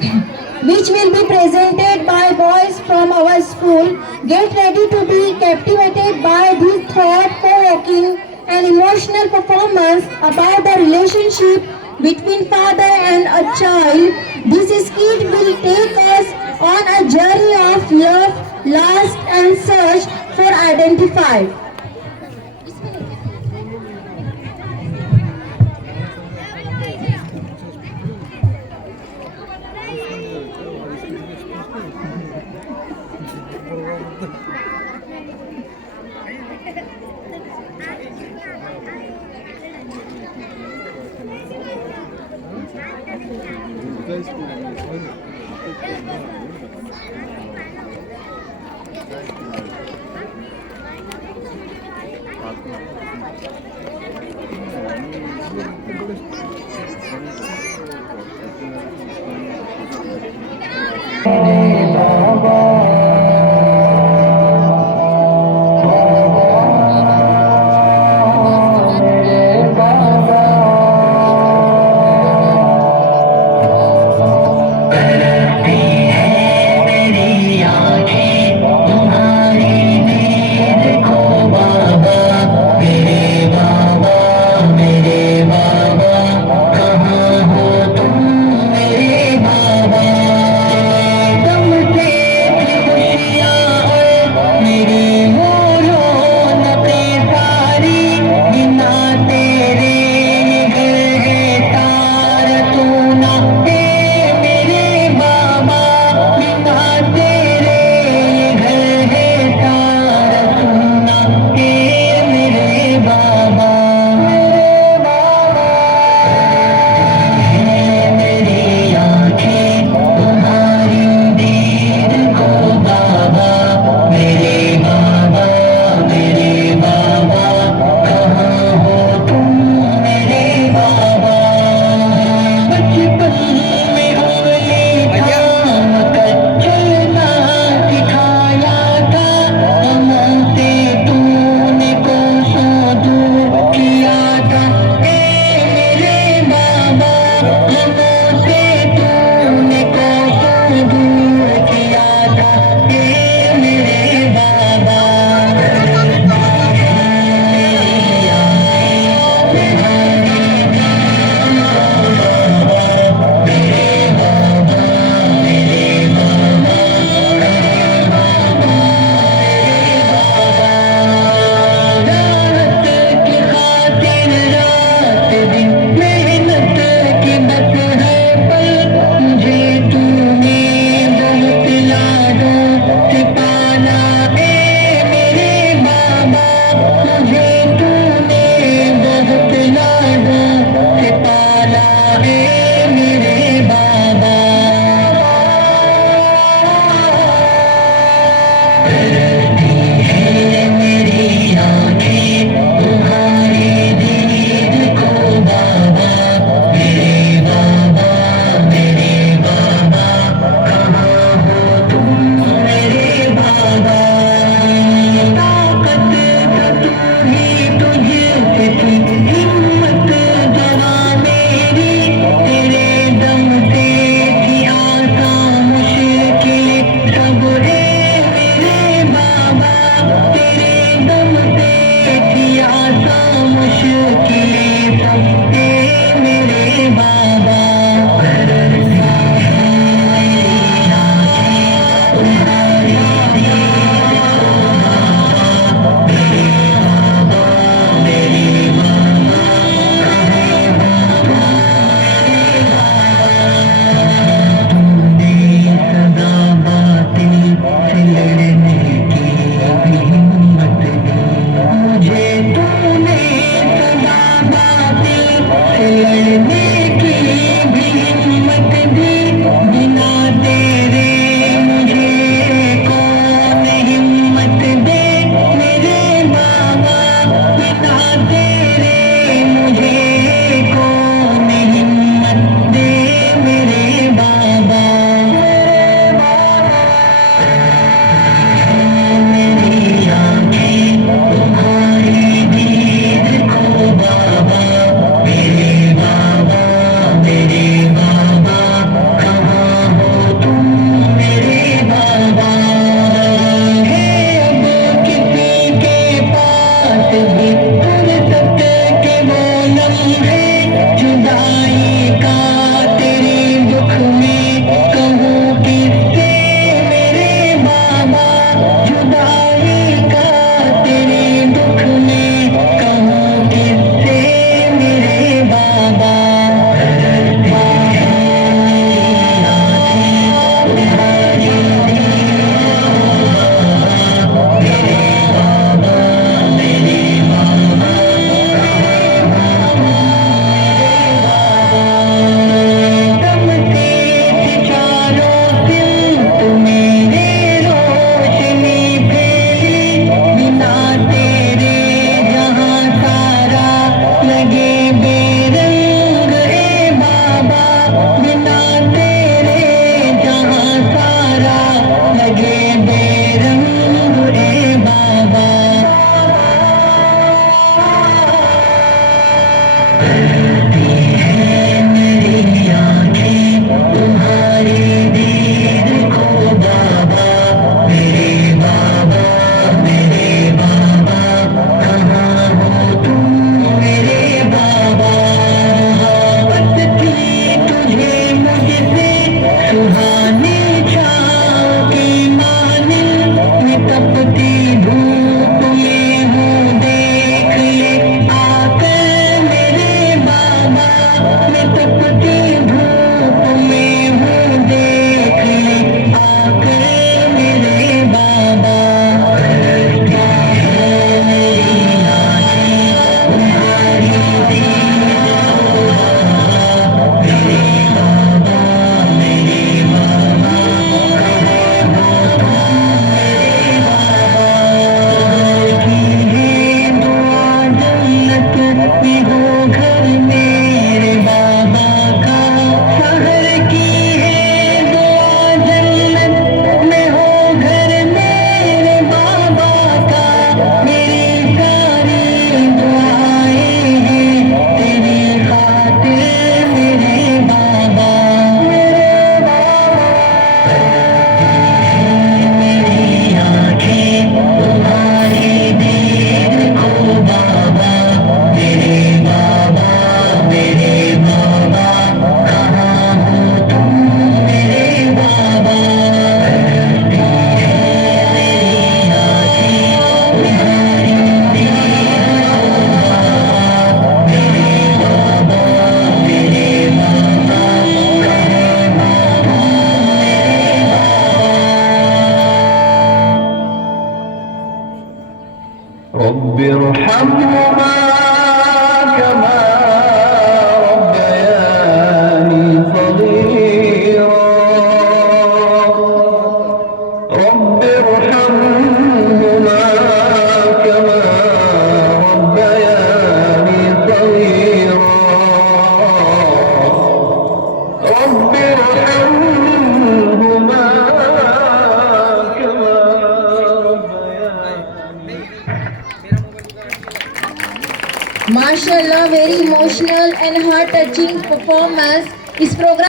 which will be presented by boys from our school. Get ready to be captivated by this thought-provoking and emotional performance about the relationship between father and a child. This skit will take us on a journey of love, lust and search for identify. सुहानी छाँव की माने मैं तपती धूप में हूँ देख ले आकर मेरे बाबा मैं तपती धूप में हूँ देख ले आकर मेरे बाबा क्या है मेरी आँखें तुम्हारी में हो घर मेरे बाबा का शहर की है दुआ जन्नत में हो घर मेरे बाबा का मेरी सारी दुआएं हैं तेरी खातिर मेरे बाबा मेरी आँखें तुम्हारी देखो बाबा मेरे बाबा कहाँ हो तुम मेरे बाबा رب ارحمهما كما ربياني صغيرا رب ارحمهما كما ربياني صغيرا رب ارحمهما كما ربياني Mashallah, very emotional and heart-touching performance. इस प्रोग्राम